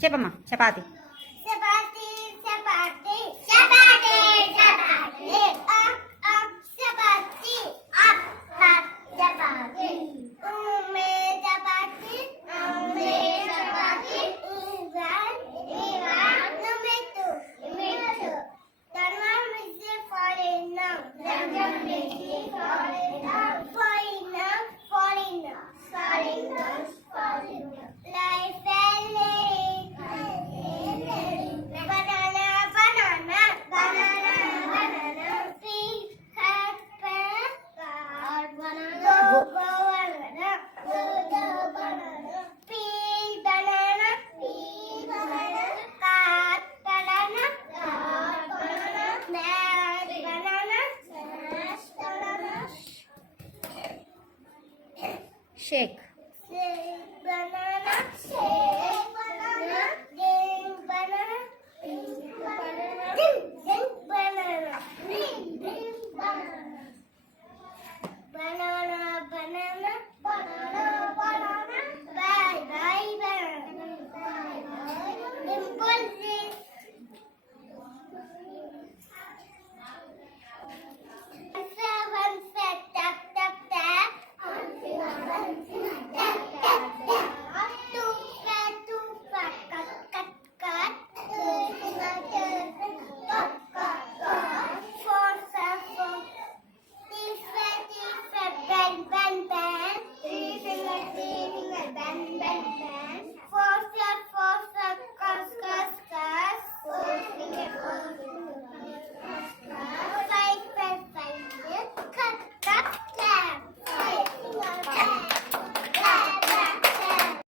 చెప్పమ్మా చపాతి. చపాతి చపాతి చపాతి చపాతి అప్ అప్ చపాతి అప్ అప్ చపాతి ఉమ్మే చపాతి ఉమ్మే చపాతి ఇవాన్ ఇవాన్ నుమితు మితు ధర్మం విజే ఫారినా ధర్మం విజే ఫారినా ఫారినా ఫారినా ఫారినా ఫారినా లైఫ్ షేక్.